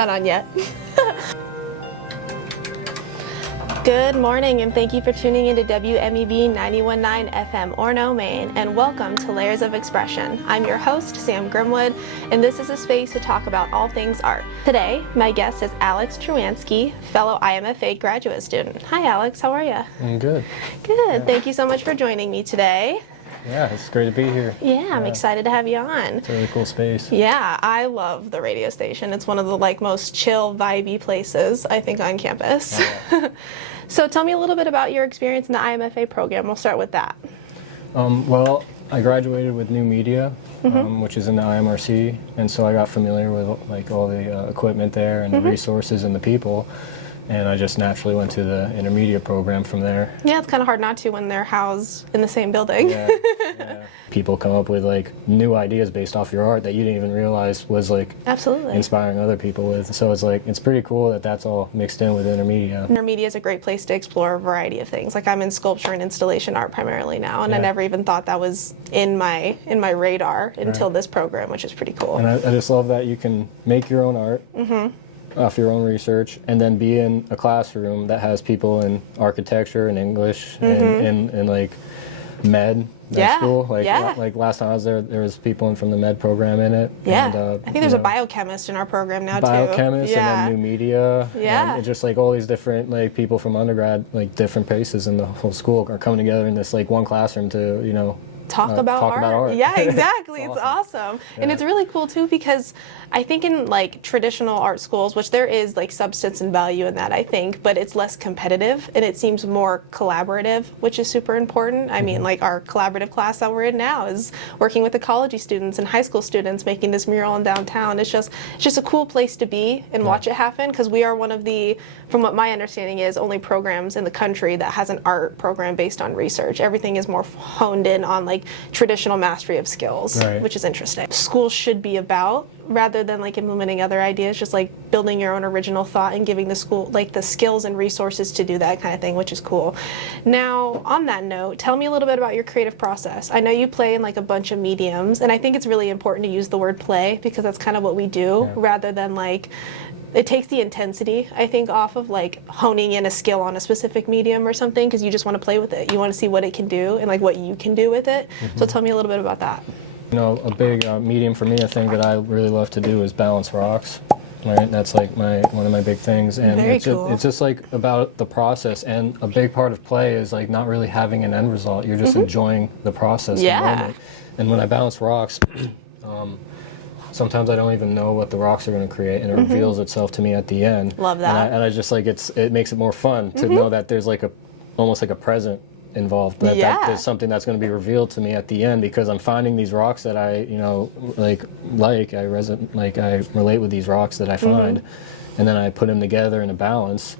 Not on yet. Good morning, and thank you for tuning into WMEB 91.9 FM Orono, Maine, and welcome to Layers of Expression. I'm your host, Sam Grimwood, and this is a space to talk about all things art. Today, my guest is Alex Truanski, fellow IMFA graduate student. Hi, Alex. How are you? I'm good. Good. Yeah. Thank you so much for joining me today. Yeah, it's great to be here. Yeah, I'm excited to have you on. It's a really cool space. Yeah, I love the radio station. It's one of the most chill, vibey places, I think, on campus. Oh, yeah. So tell me a little bit about your experience in the IMFA program. We'll start with that. Well, I graduated with new media, which is in the IMRC, and so I got familiar with all the equipment there and the resources and the people, and I just naturally went to the intermediate program from there. Yeah, it's kind of hard not to when they're housed in the same building. Yeah. People come up with new ideas based off your art that you didn't even realize was Absolutely inspiring other people with. So it's pretty cool that that's all mixed in with intermedia. Intermedia is a great place to explore a variety of things. I'm in sculpture and installation art primarily now, and I never even thought that was in my radar until this program, which is pretty cool. And I just love that you can make your own art. Off your own research, and then be in a classroom that has people in architecture and English and med school. Like last time I was there was people in from the med program in it. Yeah, and, I think there's a biochemist in our program now too. Biochemist and then new media. Yeah, and just all these different people from undergrad, different places in the whole school are coming together in this one classroom to talk about art. Yeah, exactly. It's awesome. Yeah. And it's really cool too because I think in traditional art schools, which there is substance and value in that, I think, but it's less competitive and it seems more collaborative, which is super important. I mean, our collaborative class that we're in now is working with ecology students and high school students making this mural in downtown. It's just a cool place to be and watch it happen, because we are one of the, from what my understanding is, only programs in the country that has an art program based on research. Everything is more honed in on traditional mastery of skills, which is interesting. Schools should be about, rather than implementing other ideas, just building your own original thought and giving the school the skills and resources to do that kind of thing, which is cool. Now, on that note, tell me a little bit about your creative process. I know you play in a bunch of mediums, and I think it's really important to use the word play, because that's kind of what we do, rather than it takes the intensity, I think, off of honing in a skill on a specific medium or something, because you just want to play with it. You want to see what it can do and what you can do with it. So tell me a little bit about that. A big medium for me, a thing that I really love to do is balance rocks. Right, that's one of my big things, and it's just about the process. And a big part of play is not really having an end result. You're just enjoying the process. The moment. And when I balance rocks, sometimes I don't even know what the rocks are going to create, and it reveals itself to me at the end. Love that. And I just it makes it more fun to know that there's almost a present involved, that there's something that's going to be revealed to me at the end, because I'm finding these rocks that I I relate with these rocks that I find, and then I put them together in a balance,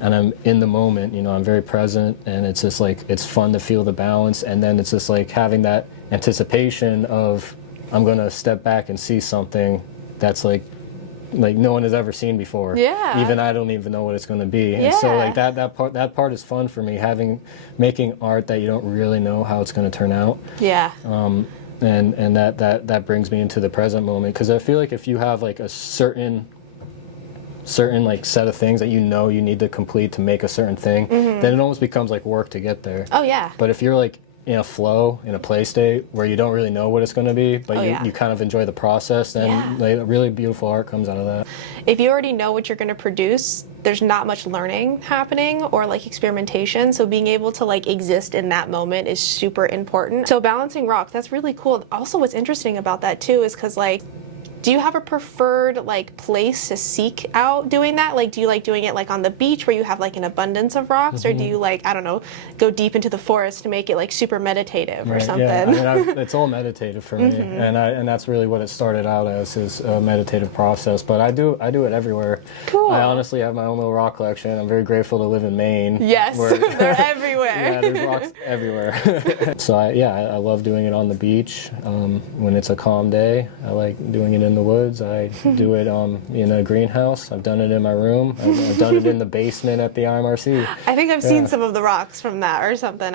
and I'm in the moment. I'm very present, and it's just it's fun to feel the balance, and then it's just having that anticipation of I'm going to step back and see something that's no one has ever seen before. Yeah. Even I don't even know what it's going to be. And so that part is fun for me, making art that you don't really know how it's going to turn out. Yeah. And that brings me into the present moment, because I feel if you have a certain set of things that you need to complete to make a certain thing, then it almost becomes work to get there. Oh yeah. But if you're in a flow, in a play state where you don't really know what it's going to be, but you kind of enjoy the process, then really beautiful art comes out of that. If you already know what you're going to produce, there's not much learning happening or experimentation, so being able to exist in that moment is super important. So balancing rocks, that's really cool. Also, what's interesting about that too is because do you have a preferred place to seek out doing that? Do you doing it on the beach where you have an abundance of rocks, or do you I don't know, go deep into the forest to make it super meditative or something? Yeah, it's all meditative for me, and that's really what it started out as, is a meditative process. But I do it everywhere. Cool. I honestly have my own little rock collection. I'm very grateful to live in Maine. Yes, they're everywhere. Yeah, there's rocks everywhere. So I love doing it on the beach when it's a calm day. I like doing it in in the woods. I do it in a greenhouse. I've done it in my room. I've done it in the basement at the IMRC. I think I've seen some of the rocks from that or something.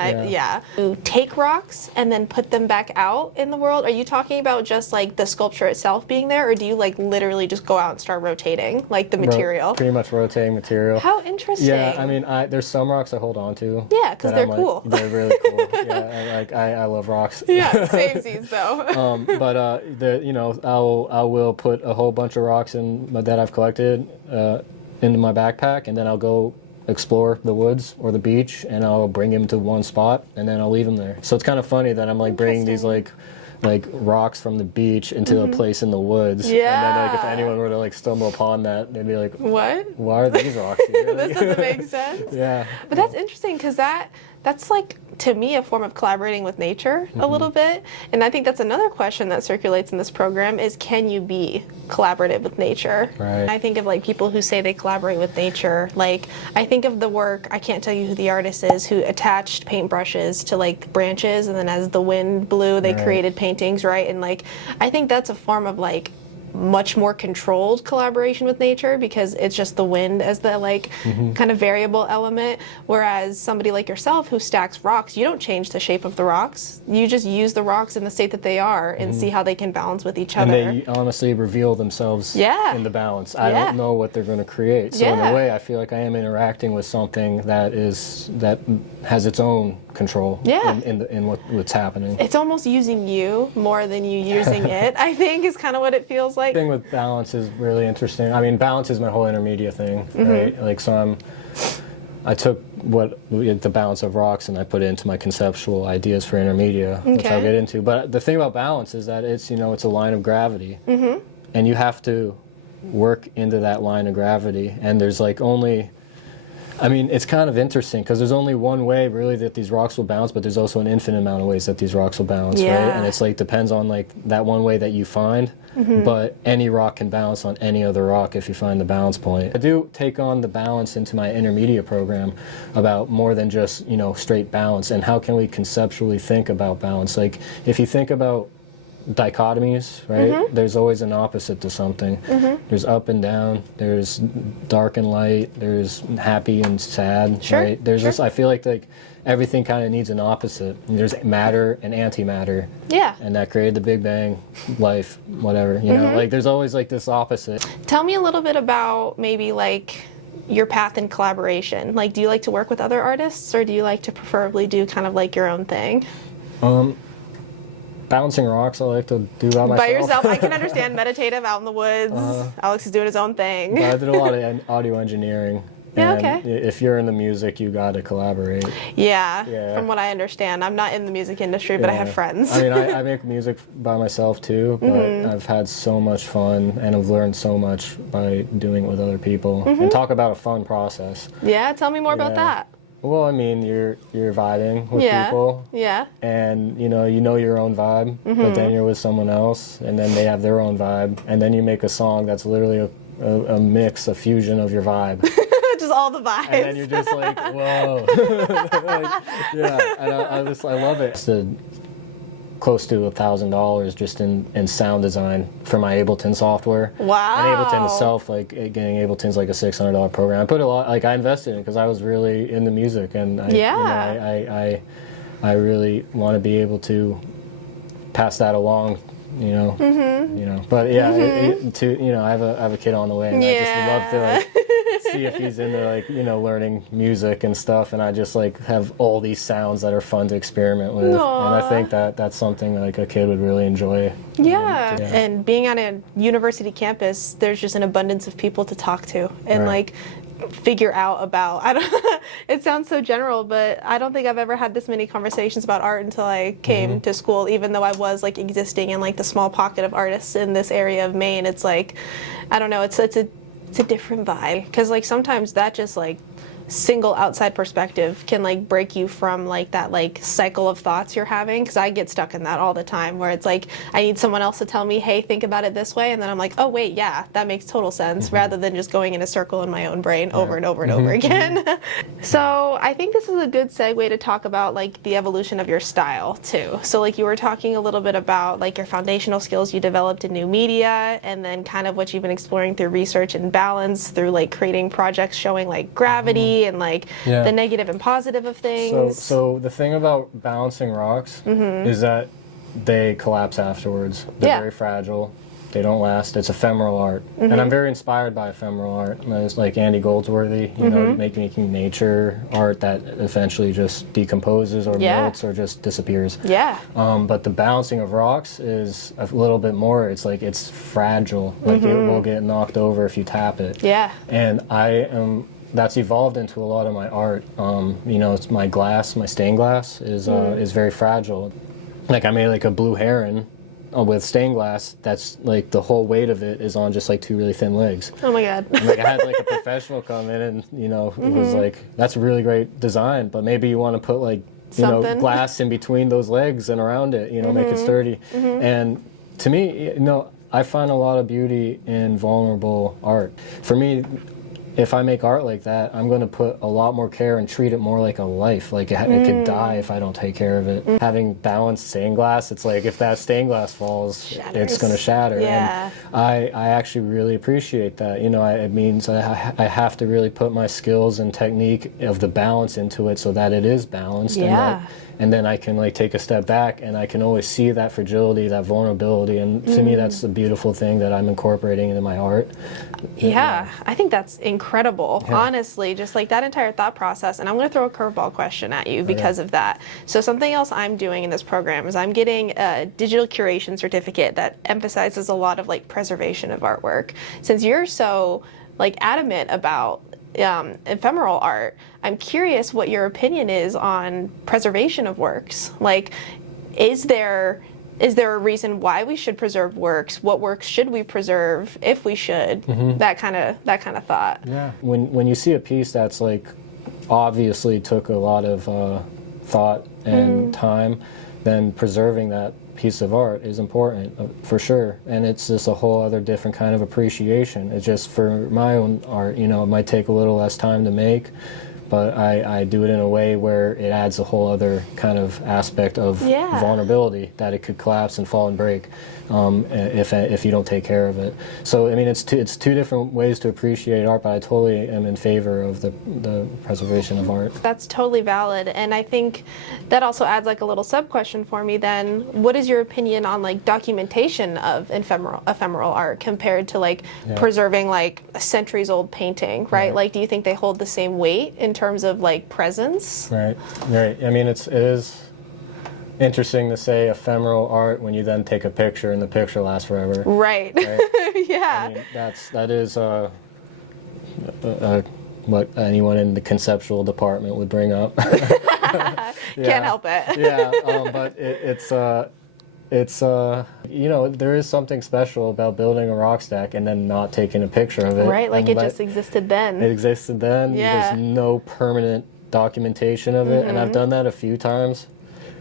You take rocks and then put them back out in the world. Are you talking about just like the sculpture itself being there, or do you like literally just go out and start rotating like the material? Pretty much rotating material. How interesting. Yeah, I mean, there's some rocks I hold on to. Yeah, because they're cool. They're really cool. Yeah, I love rocks. Yeah, same seeds though. But I will put a whole bunch of rocks that I've collected into my backpack, and then I'll go explore the woods or the beach, and I'll bring him to one spot, and then I'll leave him there. So it's kind of funny that I'm like bringing these like rocks from the beach into a place in the woods. Yeah. And then like if anyone were to like stumble upon that, they'd be like, what? Why are these rocks here? This doesn't make sense. Yeah. But that's interesting because that's like, to me, a form of collaborating with nature a little bit. And I think that's another question that circulates in this program is, can you be collaborative with nature? Right. I think of like people who say they collaborate with nature. Like, I think of the work, I can't tell you who the artist is, who attached paintbrushes to like branches, and then as the wind blew, they created paintings, right? And like, I think that's a form of like much more controlled collaboration with nature, because it's just the wind as the like kind of variable element, whereas somebody like yourself who stacks rocks, you don't change the shape of the rocks, you just use the rocks in the state that they are and see how they can balance with each other. And they honestly reveal themselves in the balance. I don't know what they're going to create, so in a way I feel like I am interacting with something that has its own control in what's happening. It's almost using you more than you using it, I think, is kind of what it feels like. The thing with balance is really interesting. I mean, balance is my whole intermedia thing, right? Like, so I took the balance of rocks and I put it into my conceptual ideas for intermedia, which I'll get into. But the thing about balance is that it's a line of gravity, and you have to work into that line of gravity. And there's like it's kind of interesting because there's only one way really that these rocks will bounce, but there's also an infinite amount of ways that these rocks will bounce, right? And it's like depends on like that one way that you find, but any rock can bounce on any other rock if you find the balance point. I do take on the balance into my intermedia program about more than just, straight balance, and how can we conceptually think about balance. Like if you think about dichotomies, right? There's always an opposite to something. There's up and down, there's dark and light, there's happy and sad, right? There's just, I feel like everything kind of needs an opposite. And there's matter and antimatter. Yeah. And that created the Big Bang, life, whatever, like there's always like this opposite. Tell me a little bit about maybe like your path in collaboration. Like, do you like to work with other artists, or do you like to preferably do kind of like your own thing? Bouncing rocks, I like to do by myself. By yourself, I can understand meditative out in the woods. Alex is doing his own thing. But I did a lot of audio engineering. And if you're in the music, you got to collaborate. Yeah, from what I understand. I'm not in the music industry, but I have friends. I mean, I make music by myself too, but I've had so much fun, and I've learned so much by doing it with other people. And talk about a fun process. Yeah, tell me more about that. Well, I mean, you're vibing with people. Yeah. And you know your own vibe, but then you're with someone else, and then they have their own vibe, and then you make a song that's literally a mix, a fusion of your vibe. Just all the vibes. And then you're just like, whoa. And I love it. It's close to $1,000 just in sound design for my Ableton software. Wow. And Ableton itself, like getting Ableton's like a $600 program. I put a lot, like I invested in it because I was really into music, and I really want to be able to pass that along, But I have a kid on the way, and I just love to like see if he's into like learning music and stuff, and I just like have all these sounds that are fun to experiment with. Aww. And I think that's something like a kid would really enjoy. And being on a university campus, there's just an abundance of people to talk to and like figure out about. It sounds so general, but I don't think I've ever had this many conversations about art until I came to school, even though I was like existing in like the small pocket of artists in this area of Maine. It's like, I don't know, it's a different vibe, because like sometimes that just like single outside perspective can like break you from like that like cycle of thoughts you're having, because I get stuck in that all the time where it's like I need someone else to tell me, hey, think about it this way, and then I'm like, oh wait, yeah, that makes total sense, rather than just going in a circle in my own brain over and over and over again. So I think this is a good segue to talk about like the evolution of your style too. So like you were talking a little bit about like your foundational skills you developed in new media, and then kind of what you've been exploring through research and balance through like creating projects showing like gravity and like the negative and positive of things. So the thing about balancing rocks is that they collapse afterwards. They're very fragile. They don't last. It's ephemeral art. And I'm very inspired by ephemeral art. It's like Andy Goldsworthy, you know, making nature art that eventually just decomposes or melts or just disappears. But the balancing of rocks is a little bit more. It's like it's fragile. Like it will get knocked over if you tap it. And that's evolved into a lot of my art. You know, it's my glass, my stained glass is very fragile. Like I made like a blue heron with stained glass that's like the whole weight of it is on just like two really thin legs. Oh my god. And, like I had like a professional come in and you know it was like, that's a really great design, but maybe you want to put like you know glass in between those legs and around it, you know, make it sturdy. And to me, you know, I find a lot of beauty in vulnerable art. For me, if I make art like that, I'm going to put a lot more care and treat it more like a life. Like it could die if I don't take care of it. Having balanced stained glass, it's like if that stained glass falls, it's going to shatter. And I actually really appreciate that. You know, it means I have to really put my skills and technique of the balance into it so that it is balanced. And then I can like take a step back and I can always see that fragility, that vulnerability, and to me that's a beautiful thing that I'm incorporating into my art. I think that's incredible, honestly, just like that entire thought process. And I'm going to throw a curveball question at you because of that. So something else I'm doing in this program is I'm getting a digital curation certificate that emphasizes a lot of like preservation of artwork. Since you're so like adamant about ephemeral art, I'm curious what your opinion is on preservation of works. Like, is there a reason why we should preserve works? What works should we preserve, if we should? That kind of thought. When you see a piece that's like obviously took a lot of thought and time, then preserving that piece of art is important for sure, and it's just a whole other different kind of appreciation. It's just for my own art, you know, it might take a little less time to make, but I do it in a way where it adds a whole other kind of aspect of vulnerability, that it could collapse and fall and break if you don't take care of it. So I mean, it's two different ways to appreciate art, but I totally am in favor of the preservation of art. That's totally valid, and I think that also adds like a little sub question for me then. What is your opinion on like documentation of ephemeral art compared to like preserving like a centuries old painting, right? Like, do you think they hold the same weight in terms of like presence? Right. I mean, it is interesting to say ephemeral art when you then take a picture and the picture lasts forever. Right. I mean, that is what anyone in the conceptual department would bring up. Can't help it. But it's you know, there is something special about building a rock stack and then not taking a picture of it. Right, like it just existed then. It existed then. There's no permanent documentation of it, and I've done that a few times,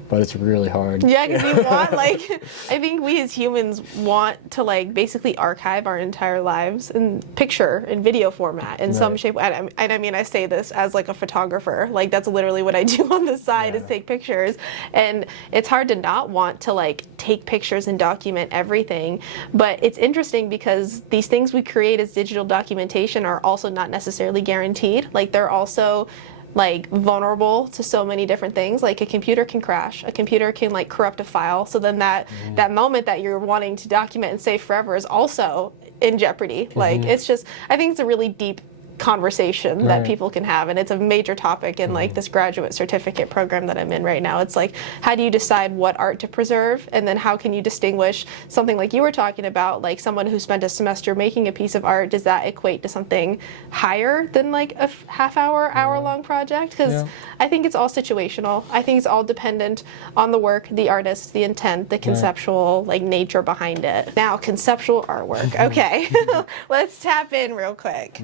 but it's really hard. Yeah, because you want, like, I think we as humans want to, like, basically archive our entire lives in picture and video format in some shape. And I mean, I say this as, like, a photographer. Like, that's literally what I do on the side is take pictures. And it's hard to not want to, like, take pictures and document everything. But it's interesting because these things we create as digital documentation are also not necessarily guaranteed. Like, they're also like vulnerable to so many different things. Like a computer can crash, a computer can like corrupt a file, so then that moment that you're wanting to document and save forever is also in jeopardy. Like it's just, I think it's a really deep conversation that people can have, and it's a major topic in like this graduate certificate program that I'm in right now. It's like, how do you decide what art to preserve, and then how can you distinguish something like you were talking about, like someone who spent a semester making a piece of art, does that equate to something higher than like a hour-long project? Because I think it's all situational. I think it's all dependent on the work, the artist, the intent, the conceptual like nature behind it. Now, conceptual artwork. Okay, let's tap in real quick.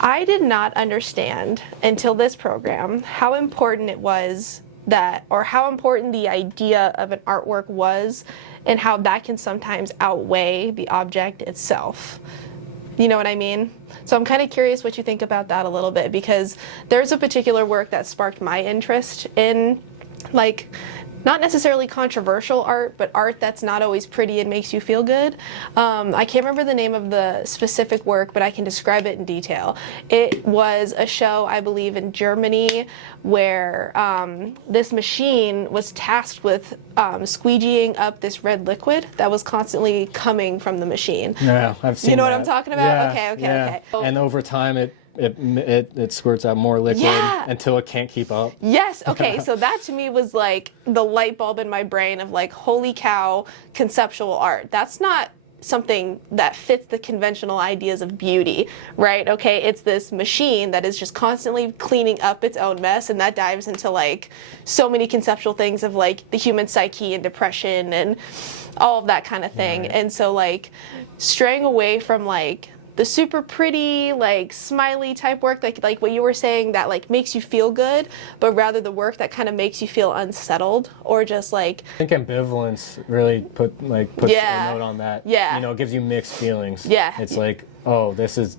I did not understand until this program how important it was that, or how important the idea of an artwork was, and how that can sometimes outweigh the object itself. You know what I mean? So I'm kind of curious what you think about that a little bit, because there's a particular work that sparked my interest in, like, not necessarily controversial art, but art that's not always pretty and makes you feel good. I can't remember the name of the specific work, but I can describe it in detail. It was a show, I believe, in Germany, where this machine was tasked with squeegeeing up this red liquid that was constantly coming from the machine. Yeah, I've seen You know that. what I'm talking about? Yeah, Okay. yeah. And over time, it squirts out more liquid until it can't keep up. Yes, okay, so that to me was like the light bulb in my brain of like, holy cow, conceptual art. That's not something that fits the conventional ideas of beauty, right? Okay, it's this machine that is just constantly cleaning up its own mess, and that dives into like so many conceptual things of like the human psyche and depression and all of that kind of thing. Right. And so like straying away from like the super pretty, like smiley type work, like what you were saying, that like makes you feel good, but rather the work that kind of makes you feel unsettled, or just like, I think ambivalence really puts a note on that. Yeah. You know, it gives you mixed feelings. Yeah. It's like, oh, there's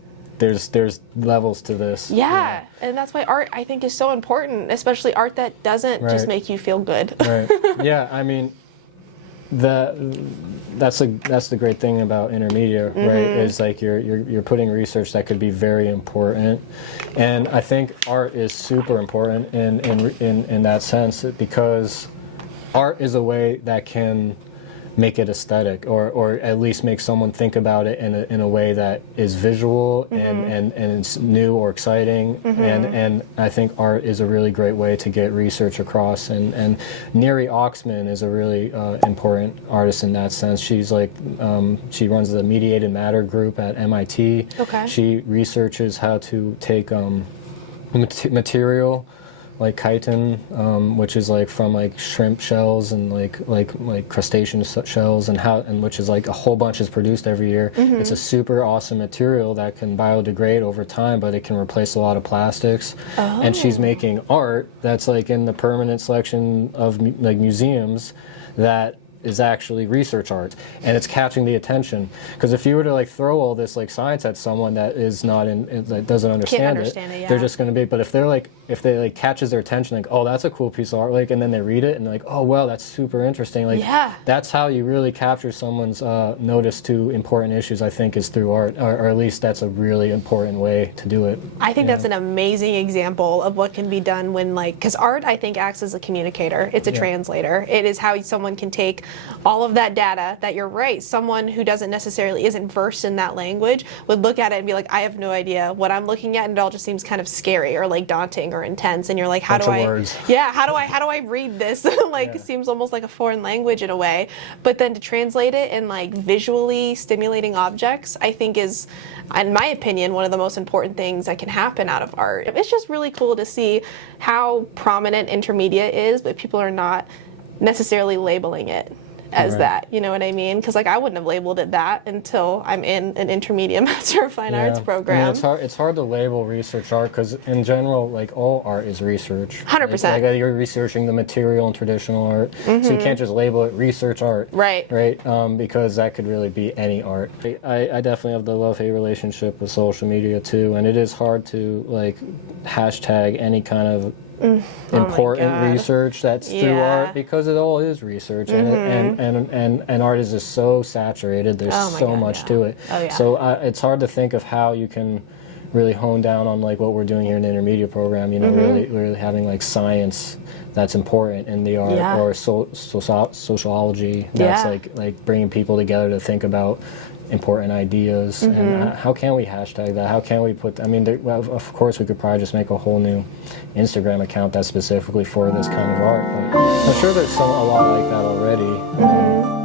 levels to this. yeah. And that's why art, I think, is so important, especially art that doesn't just Right. make you feel good. Right. Yeah. I mean, that's the great thing about intermedia, right? Is like you're putting research that could be very important, and I think art is super important in that sense, because art is a way that can make it aesthetic, or at least make someone think about it in a way that is visual and it's new or exciting. And I think art is a really great way to get research across. And Neri Oxman is a really important artist in that sense. She's like, she runs the Mediated Matter group at MIT. Okay. She researches how to take material like chitin, which is like from like shrimp shells and like crustacean shells, and which is like a whole bunch is produced every year. It's a super awesome material that can biodegrade over time, but it can replace a lot of plastics. And she's making art that's like in the permanent selection of like museums that is actually research art, and it's catching the attention. Because if you were to like throw all this like science at someone that is not that doesn't understand it, yeah. they're just going to be. But if they like catches their attention, like, oh, that's a cool piece of art, like, and then they read it and they're like, oh, well, that's super interesting. Like, that's how you really capture someone's notice to important issues. I think is through art, or at least that's a really important way to do it. I think that's an amazing example of what can be done when, like, because art, I think, acts as a communicator. It's a translator. It is how someone can take all of that data that, you're right, someone who isn't versed in that language would look at it and be like, I have no idea what I'm looking at, and it all just seems kind of scary or like daunting or intense, and you're like, how do I read this? It seems almost like a foreign language in a way. But then to translate it in like visually stimulating objects, I think is, in my opinion, one of the most important things that can happen out of art. It's just really cool to see how prominent intermedia is, but people are not necessarily labeling it as that, you know what I mean? Because like I wouldn't have labeled it that until I'm in an intermediate Master of Fine Arts program. I mean, it's hard to label research art, because in general, like, all art is research. 100%. Like you're researching the material in traditional art, so you can't just label it research art. Right. Because that could really be any art. I definitely have the love-hate relationship with social media too, and it is hard to like hashtag any kind of important research that's through art, because it all is research, and art is just so saturated. There's so much to it. So it's hard to think of how you can really hone down on like what we're doing here in the intermediate program. You know, really having like science that's important in the art, or sociology that's like bringing people together to think about important ideas. And how can we hashtag that? How can we put, I mean, of course we could probably just make a whole new Instagram account that's specifically for this kind of art, but I'm sure there's a lot like that already.